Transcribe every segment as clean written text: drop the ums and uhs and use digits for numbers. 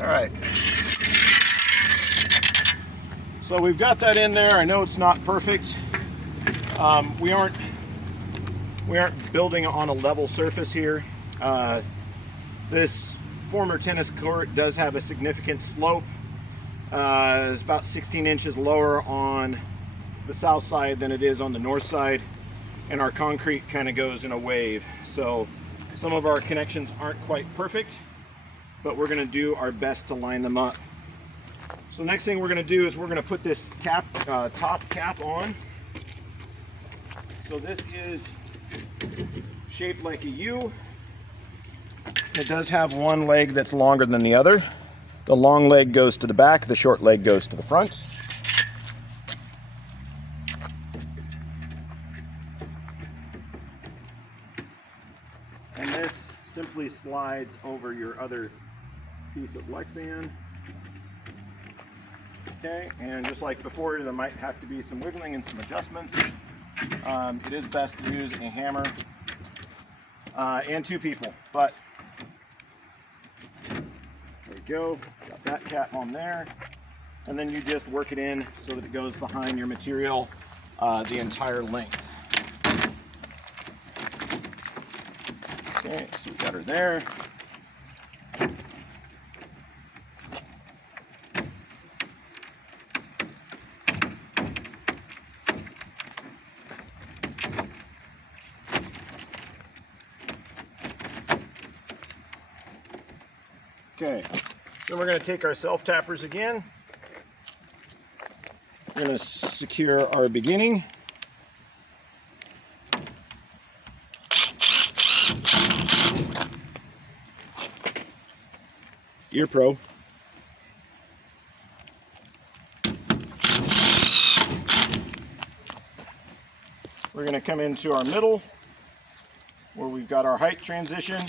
All right. So we've got that in there. I know it's not perfect. We aren't building on a level surface here. This former tennis court does have a significant slope. It's about 16 inches lower on the south side than it is on the north side, and our concrete kind of goes in a wave. So some of our connections aren't quite perfect, but we're going to do our best to line them up. So next thing we're going to do is we're going to put this top cap on. So this is shaped like a U. It does have one leg that's longer than the other. The long leg goes to the back, the short leg goes to the front. And this simply slides over your other piece of Lexan. Okay, and just like before, there might have to be some wiggling and some adjustments. It is best to use a hammer and two people, but there we go. Got that cap on there, and then you just work it in so that it goes behind your material the entire length. Okay, so we got her there. Okay, then we're going to take our self-tappers again. We're going to secure our beginning. You're pro. We're going to come into our middle where we've got our height transition.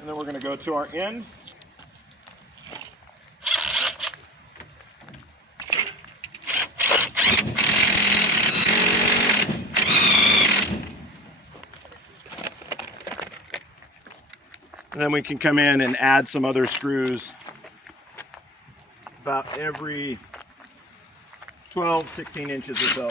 And then we're going to go to our end. And then we can come in and add some other screws about every 12, 16 inches or so.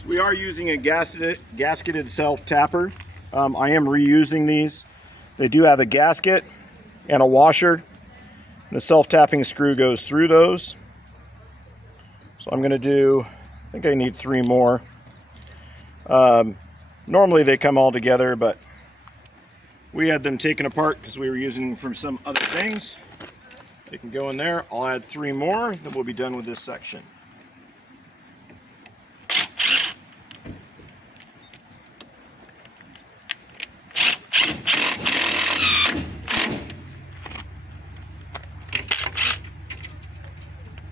So we are using a gasketed self-tapper. I am reusing these. They do have a gasket and a washer. The self-tapping screw goes through those. So I'm going to do, I think I need 3 more. Normally they come all together, but we had them taken apart because we were using them for some other things. They can go in there. I'll add 3 more, then we'll be done with this section.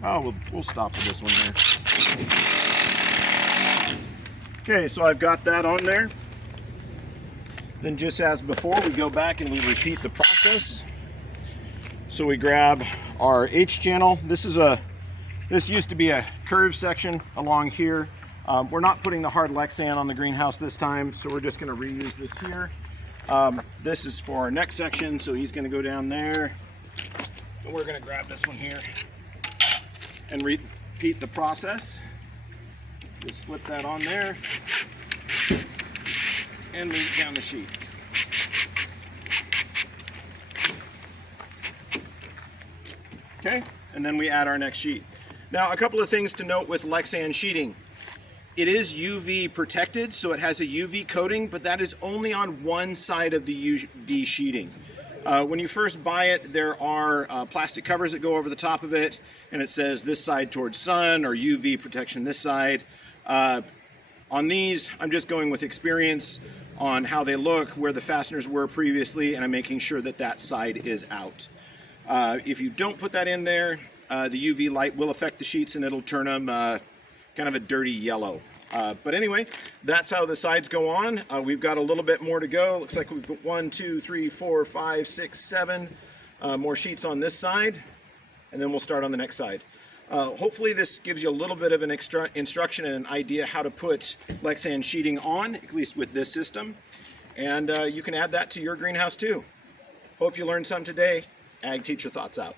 Oh, we'll stop with this one here. Okay, so I've got that on there. Then just as before, we go back and we repeat the process. So we grab our H channel. This used to be a curved section along here. We're not putting the hard Lexan on the greenhouse this time, so we're just going to reuse this here. This is for our next section, so he's going to go down there. And we're going to grab this one here and repeat the process. Just slip that on there and move it down the sheet. Okay, and then we add our next sheet. Now, a couple of things to note with Lexan sheeting. It is UV protected, so it has a UV coating, but that is only on one side of the UV sheeting. When you first buy it, there are plastic covers that go over the top of it, and it says this side towards sun or UV protection this side. On these, I'm just going with experience on how they look, where the fasteners were previously, and I'm making sure that that side is out. If you don't put that in there, the UV light will affect the sheets and it'll turn them kind of a dirty yellow. But anyway, that's how the sides go on. We've got a little bit more to go. Looks like we've got 1, 2, 3, 4, 5, 6, 7 more sheets on this side, and then we'll start on the next side. Hopefully this gives you a little bit of an extra instruction and an idea how to put Lexan sheeting on, at least with this system. And you can add that to your greenhouse too. Hope you learned some today. Ag Teacher Thoughts out.